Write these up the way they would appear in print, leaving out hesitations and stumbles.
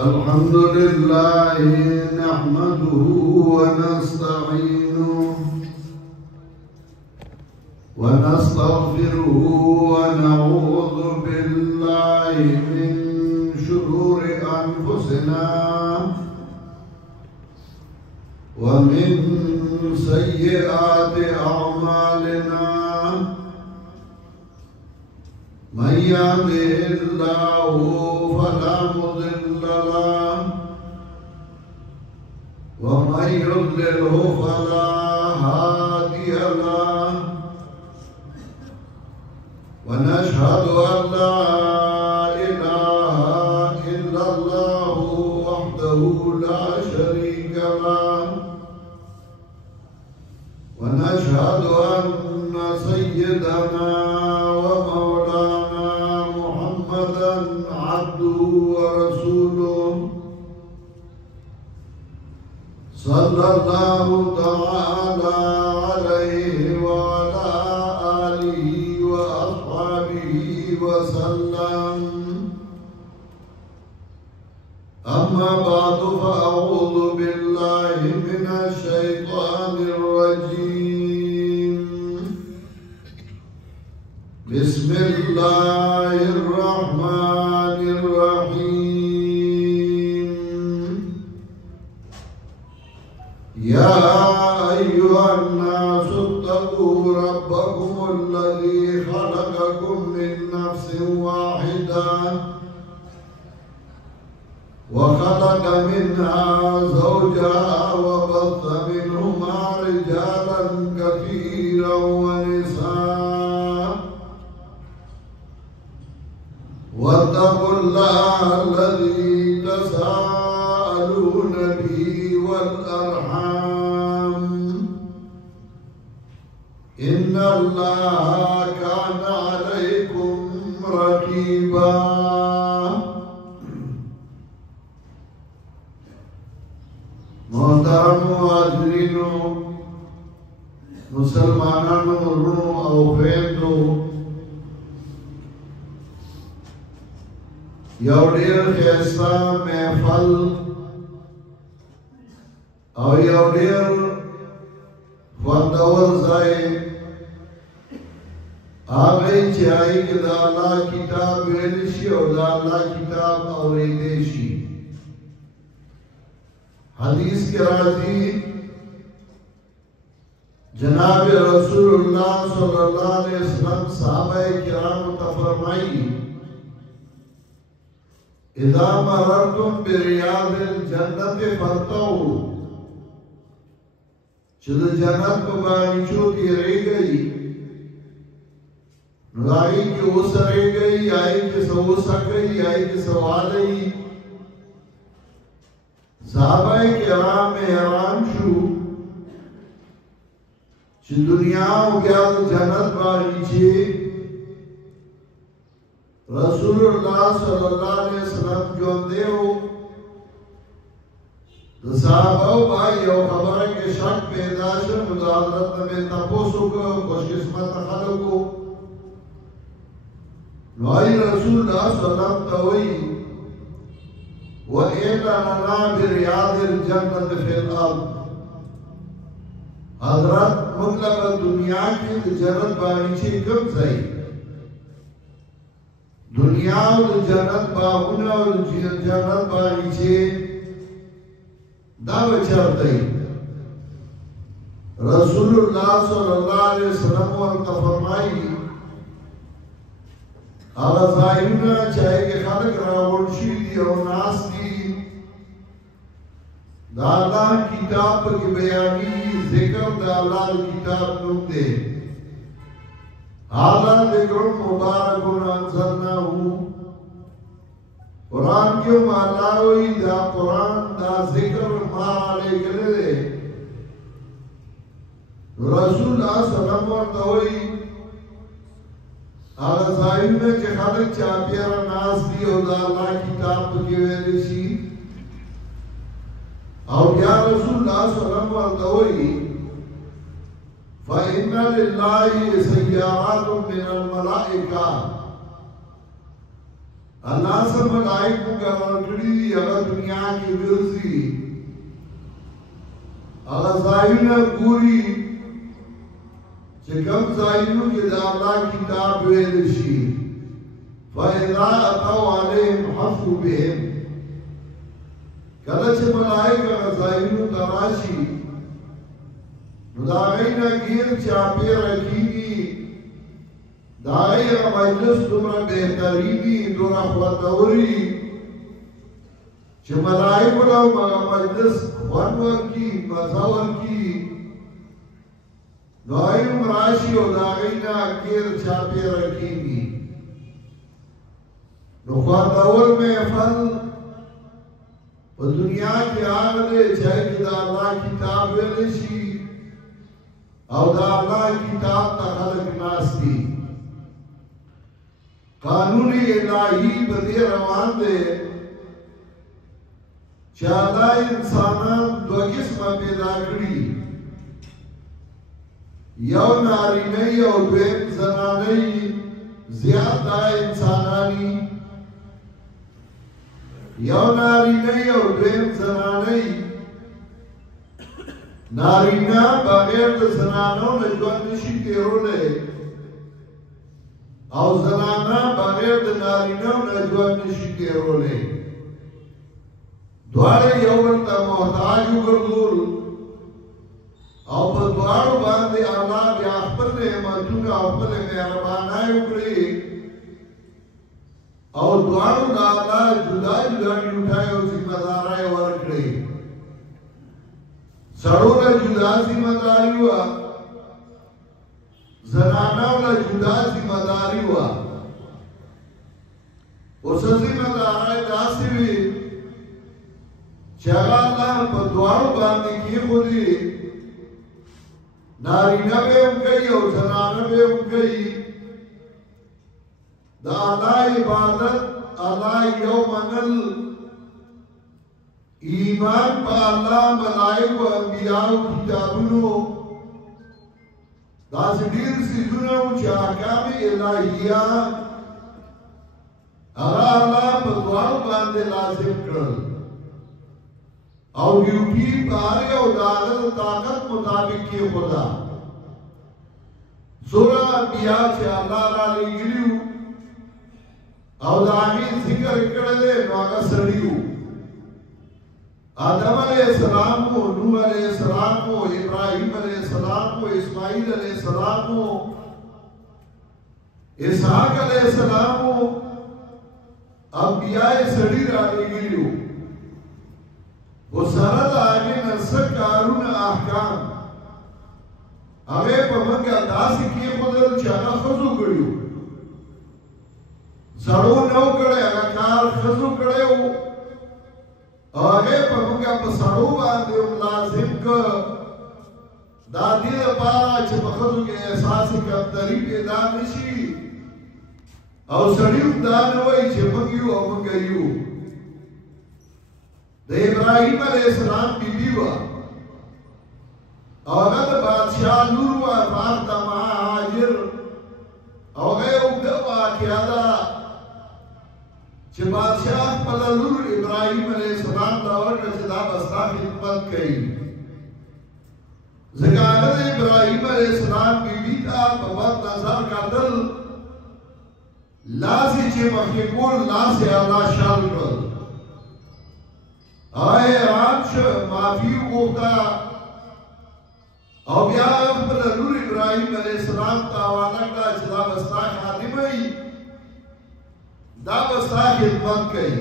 अल्हम्दुलिल्लाह नहमदुहु व नस्तईनुहु व नस्तगफिरुहु व नऊज़ु बिल्लाहि मिन शुरूरि अनफुसिना व मिन सय्यिआति अअमालिना मन यहदिहिल्लाहु फला मुदिल्ल लहु व मन युद्लिलहु फला हादिय लहु व नशहदु अन ला इलाहा इल्लल्लाहु वहदहु ला शरीक लहु व नशहदु अन्न सय्यदना सल्लल्लाहु तआला अलैहि व अला आलिहि व अस्हाबिहि व सल्लम। अम्मा बादु फअऊज़ु बिल्लाहि मिनश शैतानिर रजीम। बिस्मिल्लाहिर रहमानिर रहीम। या अय्युहन नासु इत्तक़ू रब्बकुमुल्लज़ी ख़लक़कुम मिन नफ्सिन वाहिदा व ख़लक़ मिन्हा ज़ौजहा व बस्स मिन्हुमा रिजालन कसीरन व निसाअ वत्तक़ुल्लाहा अल्लज़ी तसाअलून बिही वल अर्हाम इन्नल्लाहा काना अलैकुम रक़ीबा। मोहतरम हाज़रीनो, मुसलमानों रुणो और फैंदो, यौडेर ख़ैस्ता महफ़ल और यौडेर वंदवर जाए आगे चाहे कि दाला किताब वेलिशी और दाला किताब और देशी हदीस के राजी जनाब रसूलुल्लाह सल्लल्लाहु अलैहि वसल्लम सहाबाए किराम तफरमाई इज़ा मररतुम बिरियादिल जन्नति फर्तऊ चल जन्नत को बारिशों की रह गई नुराई की ओस रह गई आई के सवोसा गई आई के सवालई साहबाए किराम हैरान शु ची दुनिया क्या जन्नत बारिशे रसूलुल्लाह सल्लल्लाहु अलैहि वसल्लम जो देव तो साहबों भाई यो खबर है कि शक पैदा शो मुदावरत में तपोसु को खुशकिस्मत खलो को नई रसूलुल्लाह सल्लल्लाहु अलैहि वसल्लम व इन्ना बिरियादिल जन्नत फिल अर्द हजरत मतलब दुनिया की जन्नत बारिशे कब सही दुनिया और जन्नत बागुना और जन्नत बारिशे दाव चलते रसूलुल्लाह सल्लल्लाहु अलैहि वसल्लम और तफरमाई आवाज़ाइना चाहे कि खालक रावणशी दी और नास दी दाला किताब की बयानी जिक्र दाला किताब नुक्ते आला ज़िक्र मुबारकुन अंज़लनाहु कुरान क्यों मालावी दा कुरान दा ज़िक्र माले गले रसूल सल्लल्लाहु अलैहि आला साहिब ने के खालक चापियारा नास दी और दाला किताब की वेलिशी और या रसूल सल्लल्लाहु अलैहि फ़इन्ना लिल्लाहि सय्यारातुम मिनल मलाइका अल्लाह से मलाइकों का वरकड़ी दी अगर دنیا کې ګرځي هغه ځایونه ګوري چې کوم ځایونو کې د الله کتاب ویل شي فإذا أتوا عليهم حفوا بهم کله چې ملائکه هغه ځایونو ته راشي نو د هغې نه ګیر چاپېره کېږي د هغې هغه مجلس دومره بهتریني دومره خوندور وي چې ملائکو له هغه مجلس خوند ورکړي مزه ورکړي نو هغې هم راشي او د هغې نه ګیر چاپېره کېږي نو خوندور محفل په دنیا کې هغه دی چې هغې د الله کتاب ویلی شي او د الله کتاب ته خلک ناست دي قانون الهي په دې روان دی چې الله انسانان دوه قسمه پیدا کړي یو نارینه او دویم زنانه زیات دا انسانانی یو نارینه او دویم زنانه نارینا بغیر د زنانو نه ژوند نشي تېرولی او زنانه بغیر د نارینو نه ژوند نشي تېرولی دواړه یو بل ته محتاج وګرځول او په دواړو باندې الله بیا خپل نعمتونه او خپل مهربانۍ وکړي او دواړو د الله جدا جدا ډیوټۍ او ذمه دارۍ ورکړي سړو له جدا ذمه داري وه زنانو له جدا ذمه داري وه اوس ذمه دارۍ داسې وي چې هغه الله په دواړو باندې کېښودي نارینه به هم کوي او زنانه به هم کوي د الله عبادت الله یو منل ایمان په الله ملائکو انبیاءو کتابونو داسې ډېر څیزونه وو چې احکام الهیه هغه الله په دواړو باندې لازم کړل او ډیوټي په هر یو د هغه د طاقت مطابق کېښوده څومره انبیا چې الله رالېږلي وو او د هغې ذکر یې کړی دی نو هغه سړي وو آدم علیہ السلام کو نوح علیہ السلام کو ابراہیم علیہ السلام کو اسماعیل علیہ السلام کو اسحاق علیہ السلام کو انبیاء سڑی رالی گلیو وہ سرد آگے نسک کارون احکام هغه په منګه داسې کې خدل چې هغه خزو کړیو سړو نو کړی هغه کار خزو کړیو هغه په منګه په سړو باندې لازم کړ دا دې لپاره چې په خزو کې احساسي کمتري پیدا نشي او سړیو دا نه وایي چې موږ یو او موږ یو د ابراهیم علیه السلام بیبي وه هغه د بادشاه لور وه فاخت معها هاجر هغه اوږده واقعه ده چې بادشاه خپله لور ابراهیم علیه السلام ته ورکړه چې دا به ستا خدمت کوي ځکه هغه د ابراهیم علیه السلام بیبي ته په بد نظر کتل لاس یې چې مخکې کول لاس یې الله شل کړل هغه حیران شو معافي وغوښته او بیا خپله لور ابراهیم علیه السلام ته حواله کړه چې دا به ستا خادمه وي دا به ستا خدمت کوي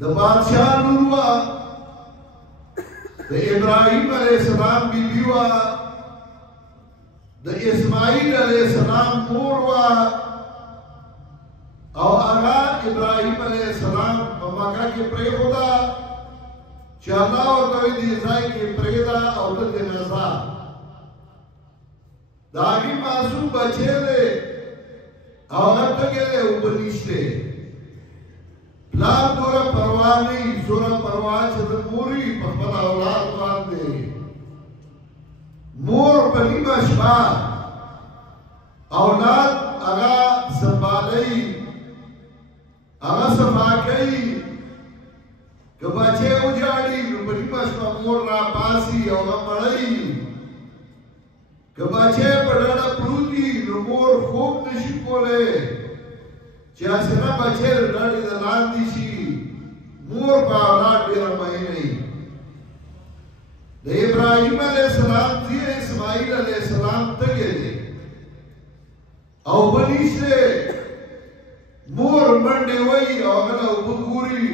د بادشاه لور وه د ابراهیم علیه السلام بیبي وه د اسماعیل علیه السلام مور وه او هغه ابراهیم علیه السلام په مکه کې پرېښوده چې الله ورته وایي دې ځای کې پرېږده او ته دې نه ځه د هغې معصوم بچی دی او هغه تږی دی اوبه نشته پلار دومره پروا نه وي څومره پروا چې د مور وي په خپل اولاد باندې مور په نیمه شپه اولاد هغه سنبالوي هغه صفا کوي که بچه اجاڑی نو په نیمه شپه مور را پاسی او هغه مړی که بچه په ډډه پروت وي نو مور خوب نشي کولی چې اسنه بچه د ډډې د لاندې شي مور په اولاد ډېره مینه وي د ابراهیم علیه السلام زوی اسماعیل علیه السلام تږی دی او بنیشته مور منډې وهي او هغه له اوبه ګوري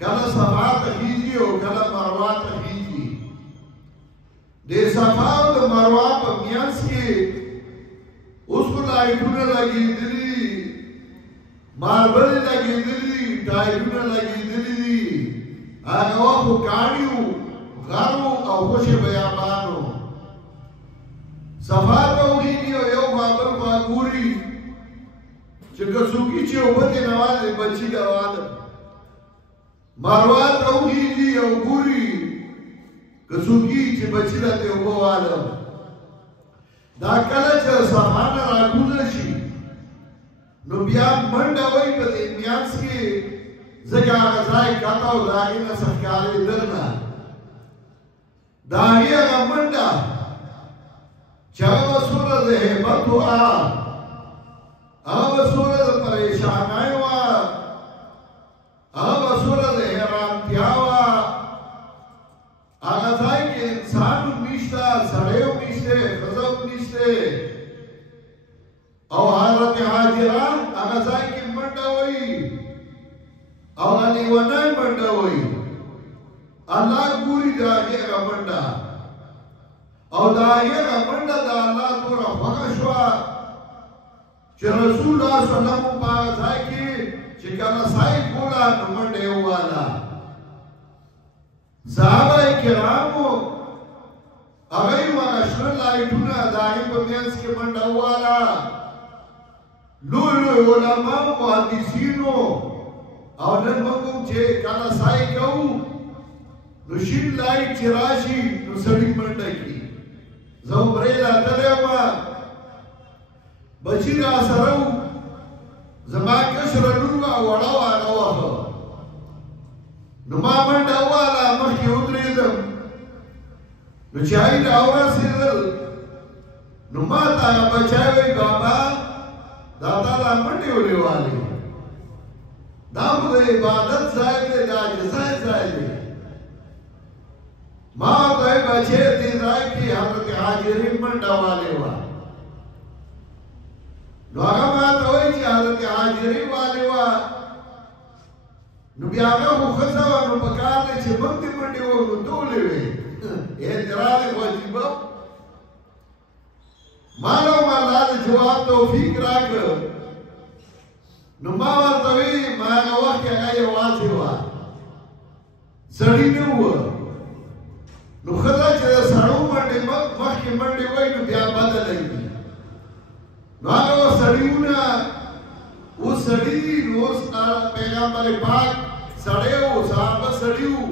کله صفا ته خیږي او کله مروه ته خیږي د صفا او د مروه په میانځ کې اوس خو لایټونه لګېدلي ماربلې لګېدلي ټایرونه لګېدلي دي هغه وخت خو کاڼي وو غرو او خوشې بیابانو صفا ته وخیږي او یو خوا بل خوا ګوري چې که څوکي چې اوبه ترې روانې بچي روانه مروه ته وخیږي او ګوري که څوکي چې بچي راته اوبه واله دا کله چې صفا نه راکوزه شي نو بیا منډه وایي په دې میانځ کې ځکه هغه ځای کاته او د هغې نه څه ښکارېدل نه د هغې هغه منډه چې هغه به څومره د هیبت وه هغه به څومره د پریشانۍ وه هغه به څومره د حیرانتیا وه هغه ځای کې انسان هم نشته سړی هم نشته ښځه هم نشته او حضرت حاجره هغه ځای کې منډه وایي او هغه لیونی منډه وایي الله ګوري د هغې هغه منډه او د هغې هغه منډه د الله دومره خوښه شوه چې رسول الله صلی الله علیه وسلم په هغه ځای کې چې کله سایه کوله نو منډه یې وواله صحابه کرامو هغه یې هغه شنه لایټونه د هغې په منځ کې منډه وواله لوی لوی علماو محدثینو او نن موږ چې کله سایه کوو نو شین لایټ چې راشي نو سړی منډه کړي زه عمرې لا تللی وم بچي را سره و زما کشره لور وه وړه وه هغه وهه نو ما منډه وواله مخکې ودرېدم نو چې هغوی راورسېدل نو ما ته هغه بچی وایي بابا دا تا دا منډې ولې والې دا خو د عبادت ځای دی د عاجزۍ ځای دی ما ورته وایي بچی دې ځای کې حضرت حاجرې منډه والې وه نو هغه ما ته وایي چې حضرت حاجرې والې وه نو بیا هغه خو ښځه وه نو په کار دی چې موږ دې منډې وو نو ته ولې وې اعتراض یې خو عجیبه ما له هم الله د جواب توفیق راکړ نو ما ورته وایي ما هغه وخت کې هغه یوازې وه سړي نه وه نو ښځه چې د سړو منډې مخکې منډې وایي نو بیا بده لګي نو هغه سړیونه اوس سړي دي نو اوس پیغمبر پاک سړی و صحابه سړي وو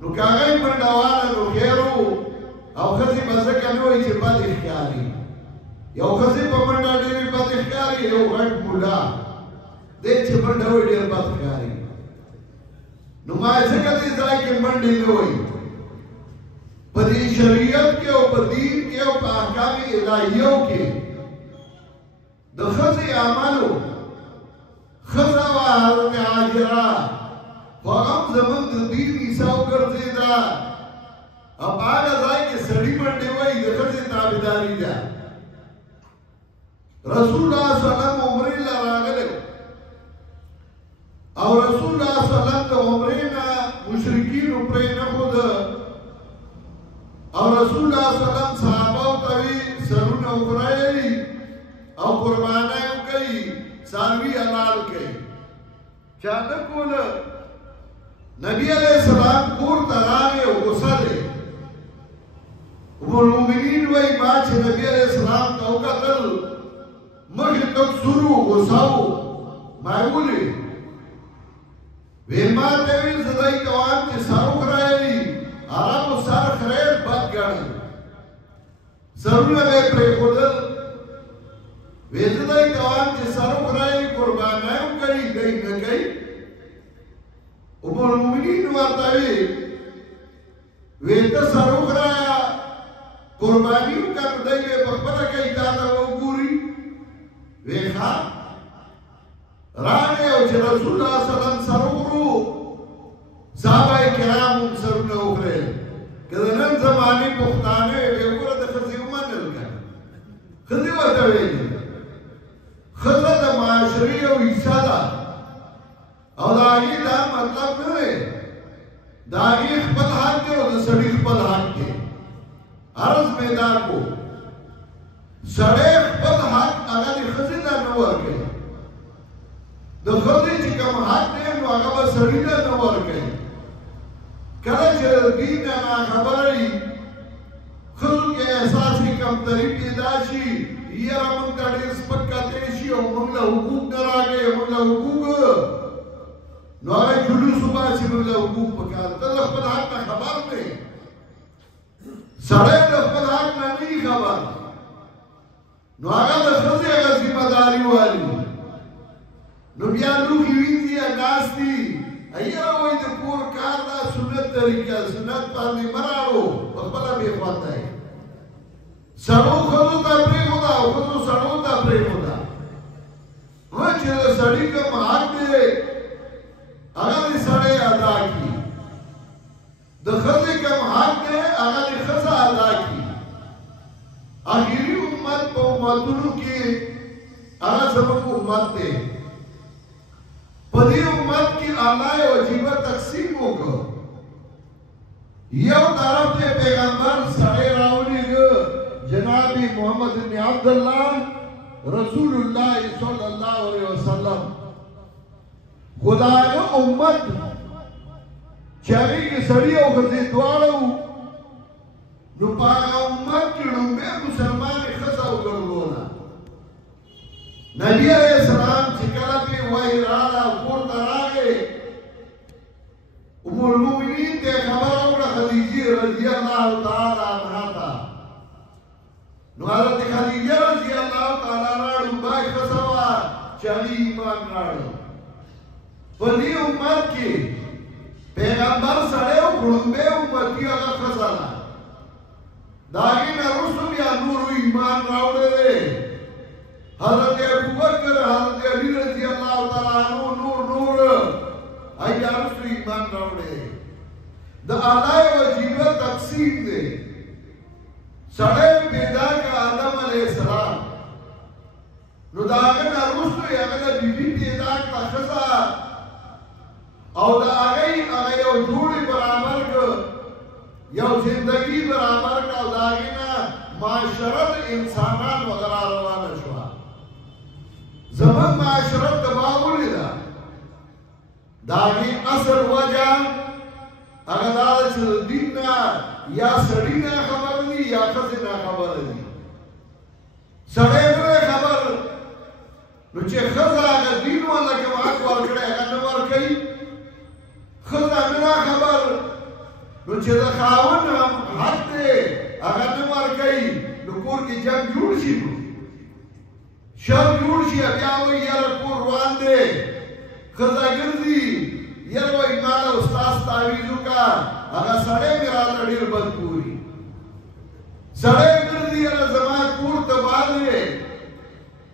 نو که هغه یې منډه واله نو خیر و او ښځې به ځکه نه وایي چې بدې ښکاري یو ښځې په منډه ډېرې بدې ښکاري یو غټ مولا دی چې منډه وایي ډېر بد ښکاري نو ما ځکه دې ځای کې منډې نه وایي په دې شریعت کې او په دین کې او په احکام الهیو کې د ښځې عملو ښځه وه حضرت حاجره خو هغه هم زموږ د دین عیسا وګرځېده او په هغه ځای کې سړي منډې وایي د ښځې تابعداري ده رسول الله صلی الله علیه وسلم عمرې له راغلی او رسول الله صلی الله علیه وسلم د عمرې نه مشرکینو پرېنښوده او رسول الله صلی الله علیه وسلم صحابهو ته وایي سرونه وخورئ او قربانۍ وکړئ څاروي حلال کړئ چا نه کوله نبی علیہ السلام کور ته راغی او غوسه دی ام المؤمنین وایي ما چې نبی علیہ السلام ته وکتل مخې تک سور و غوسه و ما یې ولې ویل ما ته ویل زه دای ته وایم چې سر وخورئ عربو سر خرید بد ګڼي سرونه به یې پرېښودل ویل زه دای ته وایم چې سر وخورئ قربانۍ وکړئ دی نه کوي ام المؤمنین ورته وی ته سر وخوره قرباني وکړه نو دی به پخپله کوي تا ته به وګوري وی ښه راغی او چې رسول الله صلی الله علیه وسلم سر وخورو صحابه کرام هم سرونه وخورل که د نن زمانې پښتانه وی وګوره د ښځې ومنل که ښځې ورته ویلي ښځه د معاشرې یو حصه ده او د هغې دا مطلب نه دی د هغې خپل حق دی او د سړي خپل حق دی عرض پیدا کو سړی خپل حق هغه د ښځې ته نه ورکوي د ښځې چې کوم حق دی نو هغه به سړي ته نه ورکوي کله چې د دین نه ناخبره وي ښځو کې احساسي کمتري پیدا شي یاره موږ ته ډېر سپک کتلی شي او موږ له حقوق نه راکوي موږ له حقوق نو هغه جلوس وباسي موږ له حقوق پکار ته د خپل حق نه خبر دی سړی د خپل حق نه نه خبر نو هغه د ښځې هغه ذمه داري والي نو بیا لوښي وینځي یا ناستي یاره وایي د کور کار دا سنت طریقه سنت باندې مه راړو پخپله بې خوند دی سړو ښځو ته پرېښوده او ښځو سړو ته پرېښوده چې د سړي کوم حق دی هغه د سړی ادا کړي د ښځې کوم حق دی هغه د ښځه ادا کړي اخري امت په امتونو کې هغه زموږ امت دی په دې امت کې الله یو عجیبه تقسیم وکړ یو طرف ته پیغمبر سړی راولېږه جناب محمد بن عبدالله رسول الله صلی الله علیه وسلم خدای امت چې هغې کې سړي او ښځې دواړه وو نو په هغه امت کې لومبۍ مسلمانې ښځه وګرځوله نبي علیه السلام چې کله پې وحی راغله کور ته راغی ام المؤمنین ته یې خبره وکړه خدیجې رضي الله تعالی عنها ته نو حضرت خدیجه رضي الله تعالی عنها لومبۍ ښځه وه چې هغې ایمان راوړ په دې امت کې پیغمبر سړی او لومبۍ امتي هغه ښځه ده د هغې نه وروسته بیا نورو ایمان راوړی دی حضرت ابوبکر حضرت علی رضی الله تعالی عنہ نور بیا وروسته ایمان راوړی دی د الله یو عجیبه تقسیم دی سړی پیدا کړه آدم علیه السلام نو د هغه نه وروسته یې هغه له بیبي پیدا کړه ښځه او د هغې هغه یو جوړې برابر کړ یو زندگی برابر کړه او د هغې نه معاشره د انسانان وغیره روانه شوه زموږ معاشره تباه ولیده د هغې اصل وجه هغه دا ده چې د دین نه یا سړي نه خبر دي یا ښځې نه خبره دي سړی نه خبر نو چې ښځه هغه دین والا کوم حق ورکړی هغه نه ورکوي ښځه نه خبر نو چې د خاوند حق دی هغه نه ورکوي نو کور کې جنګ جوړ شي نو شر جوړ شي بیا وایي یاره کور روان دی ښځه ګرځي یاره وایي ما له استاد تعویض وکړه هغه سړی مې راته ډېر بد ګوري سړی ګرځي یاره زما کور تباه دی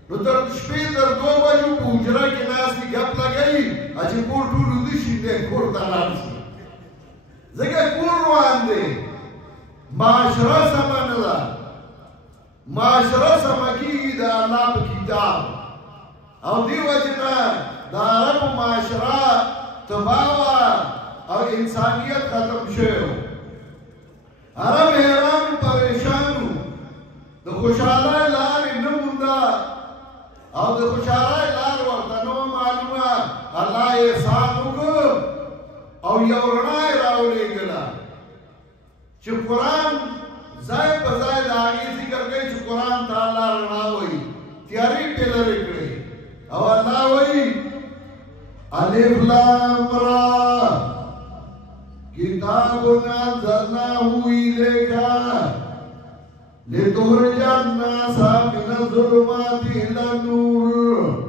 نو تر شپې تر 2 بجو په حجره کې ناستي ګپ لګوي چې کور ټول ویده شي دی کور ته لاړ شي ځکه کور روان دی معاشره سمه نه ده معاشره سمه کېږي د الله په کتاب او دې وجې نه د عربو معاشره تباه وه او انسانیت ختم شوی و عرب حیران پریشان و د خوشحالۍ لارې نه مونده او د خوشحالۍ لار ورته نه وه معلومه الله احسان وکړ او یو رڼا یې راولېږله چې قرآن ځای په ځای د هغې ذکر کوي چې قرآن ته الله رڼا وایي تیارې پې لرې کړې او الله وایي الف لام را کتاب انزلناه الیک لتخرج الناس من الظلمات الى النور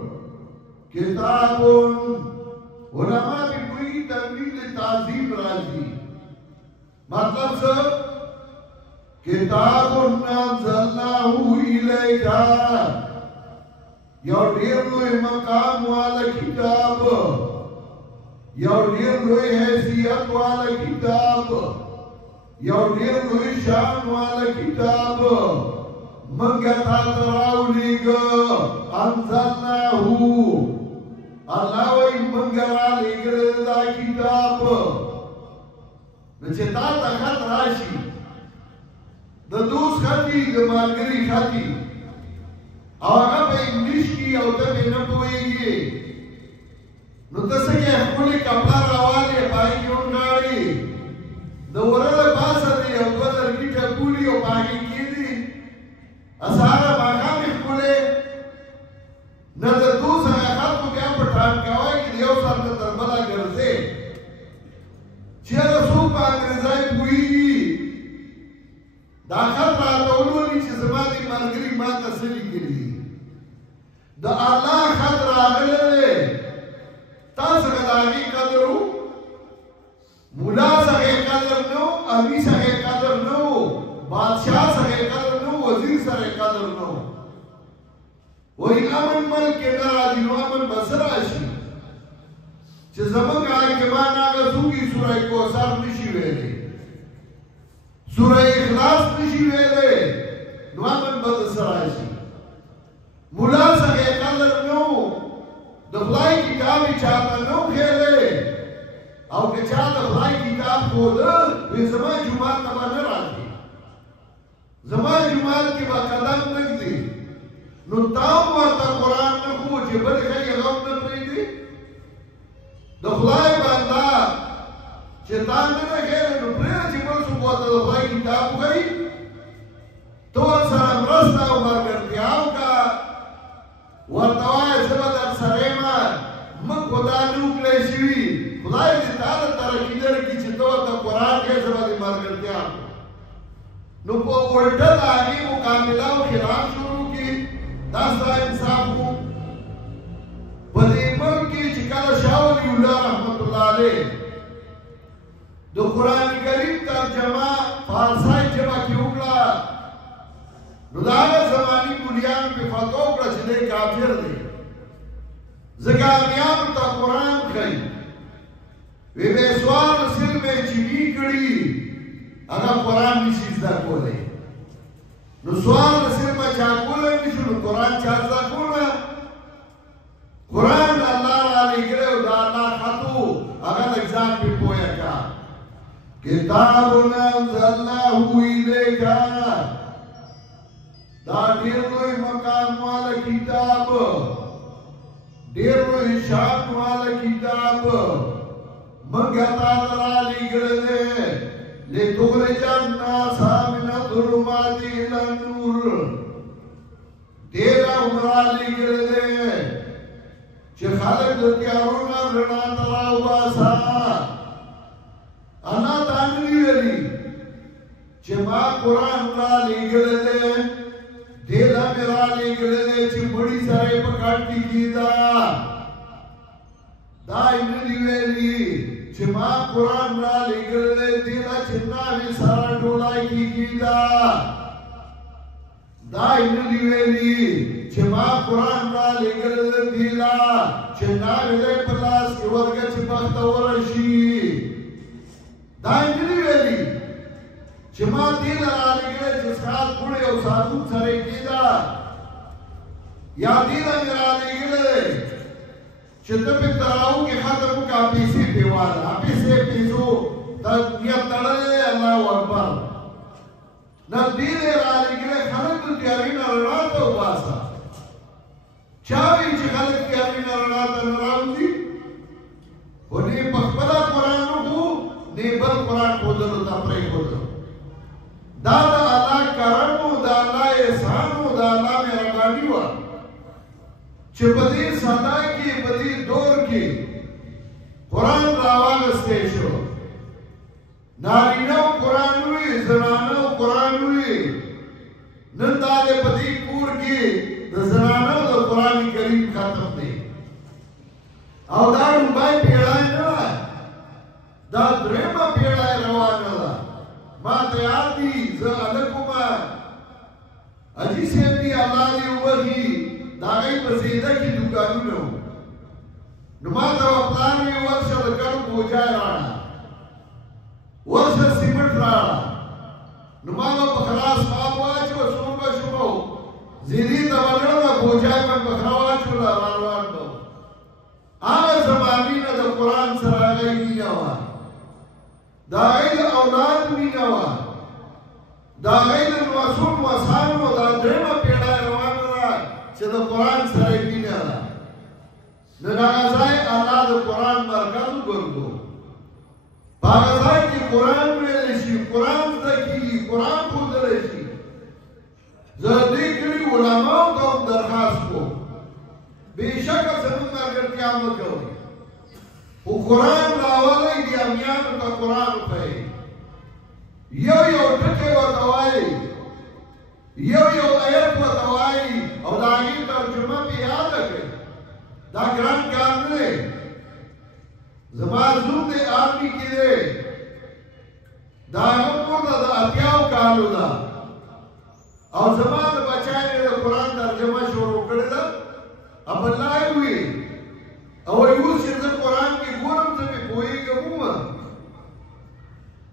کتاب علماء وی تنوین تعظیم راځي مطلب څه کتاب انزلناه الیک یو ډیر لوی مقام والا کتاب یو ډیر لوی حیثیت والا کتاب یو ډیر لوی شان والا کتاب منګه تا راولېږه انزلناه الله وایي منګه راولېږه دا کتاب نو چې تا ته خط راشي د دوست خطي د ملګري خطي او هغه په انګلیش کې او ته پرې نه پوهېږي نو ته څه کې خپلې کپړه راوالې پای کې ونغاړې د وره له پاسه دی یو دوه لرګي ټکولي او په هغې کښېني سهاره ماښام یې ښکلې نه د دوست هغه خط خو بیا په ټانکوای کې د یو سر نه تر بله ګرځې چېرته څوک په انګریزۍ پوهېږي دا خط راته ولولي چې زما دې ملګري ما ته څه لیکلي د الله خط راغلی دی تا څخه د هغې قدر و ملا څخه یې قدر نه و امي څخه یې قدر نه و بادشاه څخه یې قدر نه و وزیر سره یې قدر نه و وایي امن ملک کې نه راځي نو امن به څه راشي چې زموږ حاکمان هغه څوک یې سوره کوثر نشي ویلی سوره اخلاص نشي ویلی نو امن به څه راشي مولا څخه یې قدر نه و د خدای کتاب یې چاته نه و ښیلی او که چا د خدای کتاب ښوده وایي زما جومات ته به نه راځي زما جومات کې به قدم نه ږدي نو تا هم ورته قرآن نه ښو چې بلې ښځې هغه هم نه پرېږدي د خدای بنده چې تا نه ده ښیلی نو پرېږده چې بل څوک ورته د خدای کتاب وښیي ته ورسره مرسته او ملګرتیا وکړه ورته وایه زه به درسره یم موږ خو دا نه وکړی شوي خدای دې تا ته ترقي درکړي چې ته ورته قرآن ښیې زه به دې ملګرتیا وکړم نو په الټه د هغې مقابله او خلاف شروع کړي دا ستا انصاف و په دې ملک کې چې کله شاه ولی الله رحمت الله علیه د قرآن کریم ترجمه فارسی ژبه کې وکړه نو د هغه زماني مولیانو پې فتوا وکړه چې دی کافر دی ځکه امیانو ته قرآن ښیي وی بې سوال سل مې چیني کړي هغه قرآن نشي زده کولی نو سوال سل به چا کولی نشو نو قرآن چا زده کوله قرآن د الله رالیږلی او د الله خط و هغه لږ ځان پې پوهه کړه کتاب انزلناه الیک دا ډېر لوی مقام والا کتاب ډېر لوی شان والا کتاب موږ تا ته رالیږلی دی لتخرج الناس من الظلمات الى النور دې راهم رالیږلی دی چې خلک د تیارو نه رڼا ته راوباسه انا تا نه دي ویلي چې ما قرآن رالیږلی دی دې له مې رالیږلی دی چې مړي سره یې په کټ کې کېده دا یې نه دي ویلي چې ما قرآن رالیږلی دی دې له چې ناوې سره ډولای کې کېده دا یې نه دي ویلي چې ما قرآن رالیږلی دی دې له چې ناوې دی په لاس کې ورکړه چې بختوره شي دا یې نه دي ویلي چې ما دې له رالیږلی چې سخات پوړی او ساتون سره یې کېده یا دې له مې رالیږلی چې ته پې تراو کې ختم وکړه پیسې پې واله پیسې پیسو نیت تړلی دی الله اکبر نه دې دی رالیږلی خلک د تیارې نه رڼا ته وباسه چا وایي چې خلک تیارې نه رڼا ته نه راوځي خو نه یې پخپله قرآن وښو نه یې بل قرآن ښودلو ته پرېښودو دا د الله کرم و د الله احسان و د الله مهرباني وه چې په دې صدا کې په دې دور کې قرآن راواغستی شو نارینه قرآن وي زنانه قرآن وي نن دا دی په دې کور کې د زنانه د قرآن کریم ختم دی او دا لومړی پېړۍ نه ده تیار دي زه الکوما اجي سي دي الله دې وږي دا غي په زیاده کې دکانونه نو ما دا پلان یې ورشه د کړو بوجا راړه ورشه سیمنټ راړه نو ما په خلاص پاپ واچو څومره شو زیدي دا وړه بوجا په خلاص ولا روان دو هغه زمانینه د قران سره غي نیوا دا غي اولاد نیوا دا غي د واسون واسانو دا درمه پیړه روان را چې د قران سره نینا نه راځي الله د قران مرکز ګورګو باغځای کې قران ویل شي قران ذکی قران خودل شي زه دې کړي علماء ته درخواست کوم بشک زمون مرګرتیا وکوي او قران راولای دی امیانو ته قران په یو ټکی وتاوي یو آیت وتاوي او دا غي ترجمه په یاد کړئ دا ګران کار نه زما زوم دې آرمي کې دی دا عمر د اتیاو کالو دا او زما د بچای د قران ترجمه شروع کړل دا اب الله وی او یو چې د قران کې ګورم ته په پويګم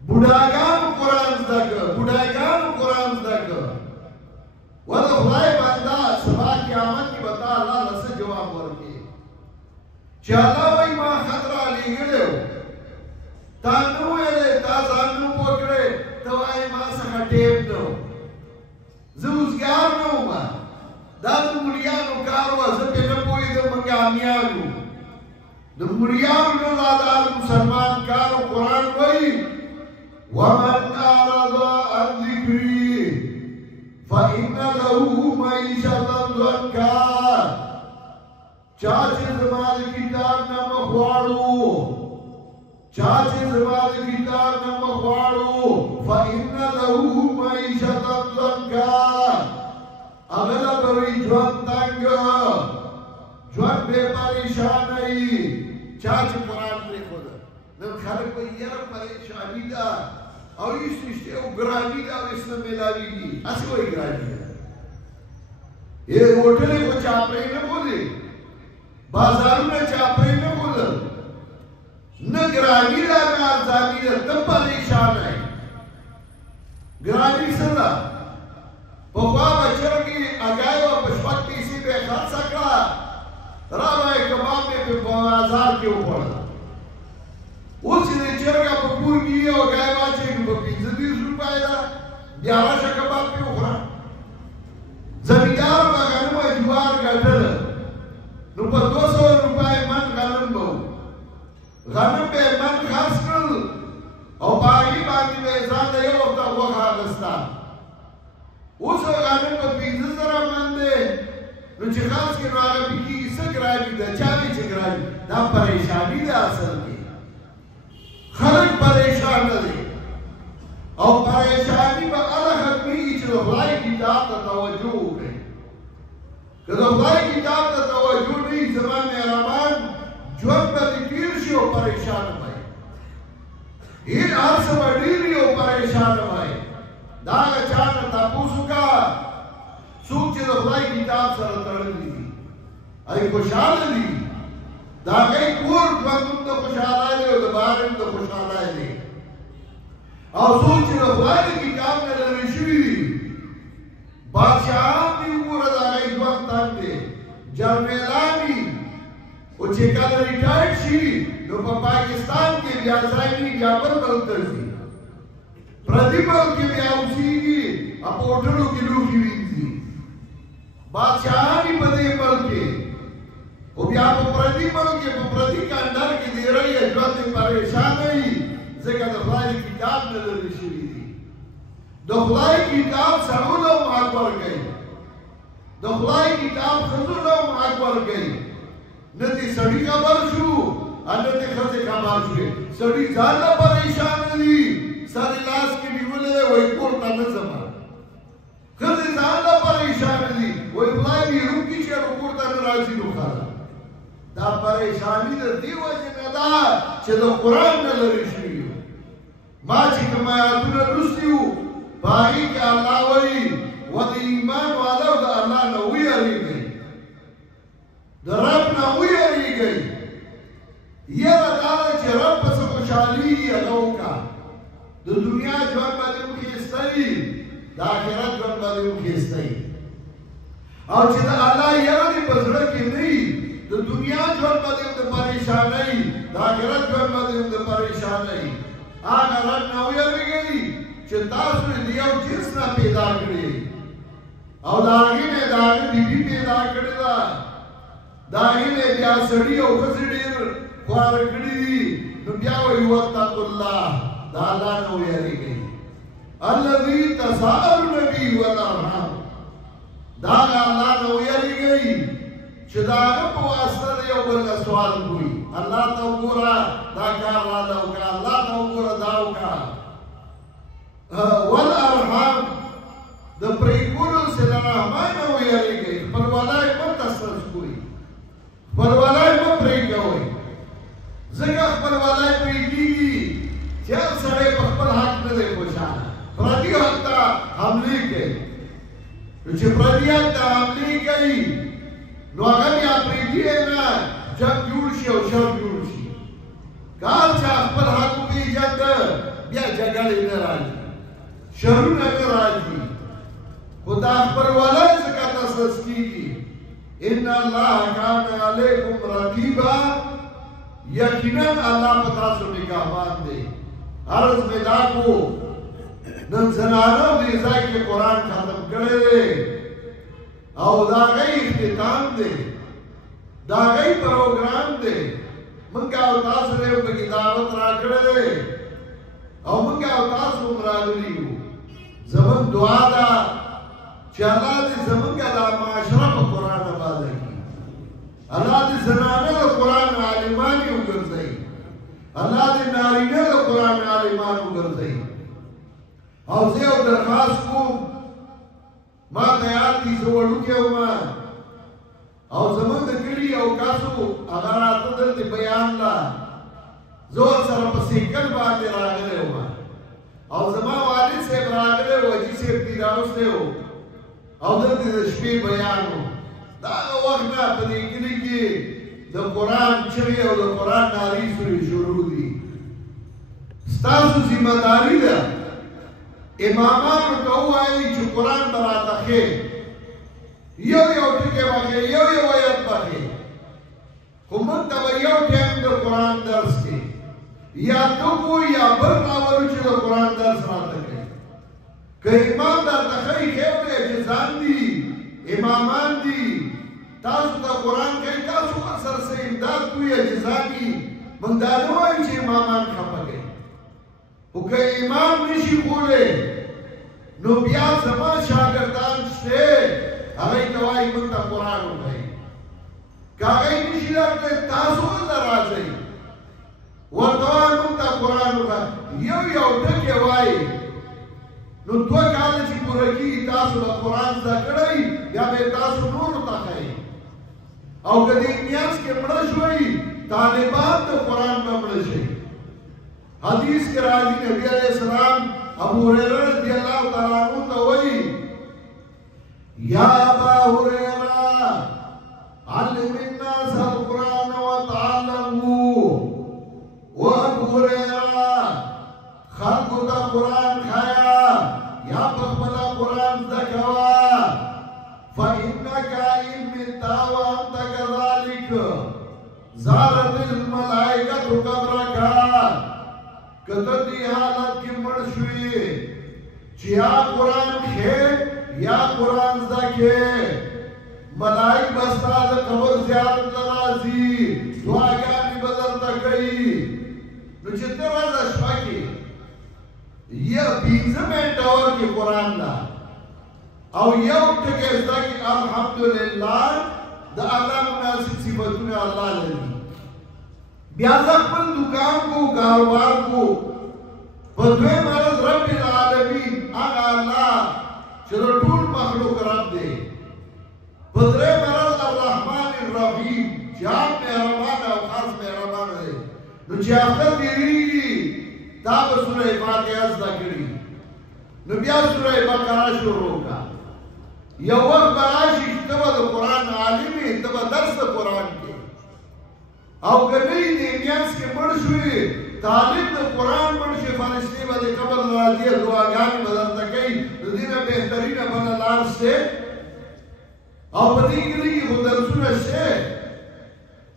بډاګان قران زده بډاګان قران زده ولا خدای بندا سبا قیامت کې بتا الله رسول جواب ورکړي چې الله وای ما خطر علی ګلو تا نو یې تا ځانو پکړې ته وای ما څنګه ټیپ نو زوزګار نو ما دا د مليانو کار و زه په نه پوي د منګه امیانو د مليانو دا مسلمان کار قرآن وای ومن اعرض عن ذکری فإن له معيشة ضنكا چاچه زمان کتاب نمخوارو چاچه زمان کتاب نمخوارو فإن له معيشة ضنكا اغلا بوی جوان تنگ جوان بے پریشانی چاچه قرآن پر خود نم خلق با یر پریشانی دا او ایس نشتے او گرانی دا او اسلام ملاوی دی اسی کوئی گرانی دا یہ ہوتلے کو چاپرے نہ بولے بازاروں میں چاپرے نہ بولے نہ گرانی دا نہ ارزانی دا تب پریشان ہے گرانی سندا پخوا بچوں کی اگائے و پشپک کسی پہ خط سکڑا راوائے کباب میں پہ بازار کے اوپر اس نے چرگا پپور کیا و گائے باچے کو 15 روپے دا 11 کباب پہ اوپر زمیندار با غنم و جوار گٹل نو پا 200 روپے من غنم بہو غنم پہ من خاص کرل او باقی باقی پہ ازان دے وقتا وہ خاصتا اس غنم پہ 15 ذرا من دے نو چه خاص کے نواغا پکی اسا گرائی دا چاوی چه گرائی دا پریشانی دا اصل کی خلق پریشان دے او پریشانی با اللہ حکمی چه دخلائی کتاب تا توجہ ہو گئی کہ دخلائی کتاب تا توجہ نہیں زمان احرامان جوان با دکیر شی ہو پریشان بائی این آرس وڈیری ہو پریشان بائی داغا چانا تاپوسو کا سوک چه دخلائی کتاب سر ترلی دی ای خوشحال دی دا غی کور جواندم دا خوشحال آئی دی و دا بارم دا خوشحال آئی دی او سوک چه دخلائی کتاب نلر شوی دی بادشاہان دی امور دا غی جواند تن دی جرمیلانی و چه کل ریٹائٹ شی نو پا پاکستان کے بیازائی بیا پر بلتر سی پردی بل کے بیاوسی گی اپا اٹھنو کی لوکی وینزی بادشاہانی پدے بلکے او بیا پا پردی بلکے پا پردی کاندر کی دے رہی ہے جو تے پریشان نہیں ذکر دخلائی کتاب نظر شوی دی دخلائی کتاب سرولو معاکبر گئی دخلائی کتاب خزولو معاکبر گئی نتی سڑی خبر شو انتی خزی خبر شوی سڑی زیادہ پریشان دی سر لاس کی نیولے وہی پورتا نظمہ خزی زیادہ پریشان دی وہی بلائی بھی روکی شیر پورتا نرازی نو خالا دا پریشانی در دیو جنہ دا چه دا قرآن نلری شویو ما چې کوم آیاتونه لوستي وو په هغې کې الله وایي و د ایمان والو د الله نه ویریږئ د رب نه ویریږئ یره دا ده چې رب پسې خوشحالېږي هغه وکړه د دنیا ژوند به دې وښایسته وي د آخرت ژوند به دې وښایسته وي او چې د الله یره دې په زړه کې نه وي د دنیا ژوند به دې د پریشانۍ د آخرت ژوند به دې د پریشانۍ هغه رب نه ویریږئ چې تاسو د یو جنس نه پیدا کړي او د هغې نه د هغې بیبي پیدا کړې ده د هغې نه بیا سړي او ښځې ډېر خواره کړي دي نو بیا وایي واتقوا الله د الله نه ویریږئ الذي تساءلون به والارحام دا د الله نه ویریږئ چې د هغه په واسطه د یو بل نه سوال کوي الله ته وګوره دا کار راته وکړه الله ته وګوره دا وکړه والارحام د پرېکولو صله رحمه نه ویریږئ خپلوالی مه تسرس کوئ خپلوالی مه پرېږدئ ځکه خپلوالی پرېږدېږي چې هر سړی په خپل حق نه دی خوشحاله پردي حق ته حملې کوي نو چې پردي حق ته حملې کوي نو هغه بیا پرېږدي نه جنګ جوړ شي او شر جوړ شي که هر چا خپل حق وپېژنده بیا جګړې نه راځي شرونه نه راځي خو دا خپلوالی څخه تاسس کېږي ان الله کان علیکم رقیبا یقینا الله په تاسو نگهبان دی عرض مې دا کو نن زنانو دې ځای کې قرآن ختم کړی دی او د هغې اختتام دی د هغې پروګرام دی موږ او تاسو ته یو پکې دعوت راکړی دی او موږ او تاسو هم راغلي یو زموږ دعا ده چې الله دې زموږ دا معاشره په قرآن آباده کړي الله دې زنانه د قرآن عالمانې وګرځوي الله دې نارینه د قرآن عالمان وګرځوي او زه یو درخواست کوم ما ته یاد دي زه وړوکی وم او زموږ د کلي یو کاسو هغه راته دلته بیان له زه ورسره په سیکل باندې راغلی وم او زما والد صاحب راغلی و حاجي صاحب دې راوستی و او دلته د شپې بیان و دا هغه وخت نه په دې کلي کې د قرآن چغې او د قرآن نارې سورې شروع دي ستاسو ذمه داري ده امامانو ته ووایئ چې قرآن به راته ښې یو یو ټکی به ښې یو یو آیت به ښې خو موږ ته به یو ټایم د قرآن درس کې یا ته وو یا بل راولو چې د قرآن درس راته کوي که امام درته ښایي خیر دی اجزان دي امامان دي تاسو ته قرآن کوي تاسو ورسره څه امداد کوئ اجزا دي موږ دا نه وایو چې امامان خفه کوي خو که امام نشي کولی نو بیا زما شاګردان شته هغوی ته وایي موږ ته قرآن وښایي که هغوی نشي درکړی تاسو ورته راځئ ورته وایي موږ ته قرآن وښایي یو یو ټکی وایي نو 2 کاله چې پوره کېږي تاسو به قرآن زده کړئ بیا به یې تاسو نورو ته ښایي او که دې میاشت کې مړه شوئ طالبان د قرآن به مړه شئ حدیث کے راضی نبی علیہ السلام ابو ہریرہ رضی اللہ تعالیٰ عنہ ته وایي یا ابا هريره علم الناس القرآن وتعلموا و ابو هريره خلقو ته قرآن خایا یا پخپله قرآن زده کوه فإنك إن مت وأنت كذلك زارت الملائكة قبرك کته دی حالت کې مړ شوې چې یا قرآن ښې یا قرآن زده کې ملائک به ستا د قبر زیارت ته راځي دعاګانې به درته کوي نو چې ته ورځه شپه کې یا 15 منټه ورکې قرآن ده او یو ټکی زده کې الحمدلله د الله مناسب صفتونه الله لري بیا خپل دکان کو کاروبار کو په دویم عرض رب العالمین هغه الله چې د ټول مخلوق رب دی په دریم عرض الرحمن الرحیم چې عام مهربان او خاص مهربان دی نو چې هفته تېرېږي تا به سوره فاتحه زده کړي نو بیا سوره بقره شروع کا یو وخت به راشي چې ته به د قرآن عالم یې ته به درس د قرآن کې او که نه یې دې میانځ کې مړ شوې طالب د قرآن مړ شي فرشتې به د قبر راځي دعاګانې به درته کوي د دې نه بهترینه بله لار شته او په دې کلي کې خو درسونه شته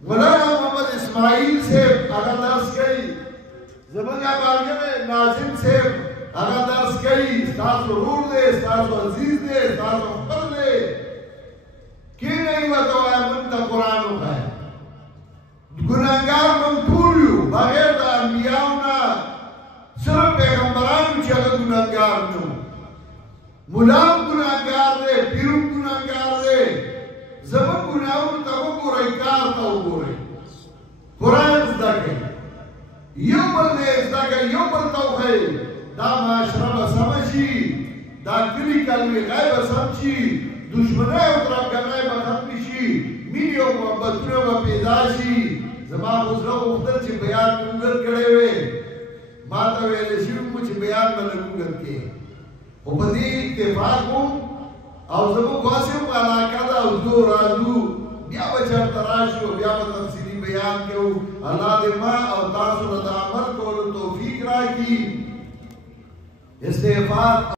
مولانا محمد اسماعیل صاحب هغه درس کوي زمونږ ملګری ناظم صاحب هغه درس کوي ستاسو ورور دی ستاسو عزیز دی ستاسو خپل دی کینه یې ورته وایه موږ ته قرآن وښایه ګناهګار موږ ټول یو بغیر د انبیاو نه صرف پیغمبران چې هغه ګناهګار نه وو ملا هم ګناهګار دی پیر هم ګناهګار دی زموږ ګناهونو ته وګورئ کار ته وګورئ قرآن زده کړئ یو بل نه زده کړئ یو بل ته وښایئ دا معاشره به سمه شي دا کلي کلمې به سم شي دشمنۍ او ترهګرۍ به ختمې شي مینې او محبتونه به پیدا شي زما خو زړه غوښتل چې بیان مې اوږد کړی وی ما ته ویلی شوي وو چې بیان به لږ اوږد کړې خو په دې اتفاق وم او زموږ هسې هم علاقه ده او ځو راځو بیا به چېرته راشو بیا به تفصیلي بیان کوو الله دې ما او تاسو له د عمل کولو توفیق راکړي استغفار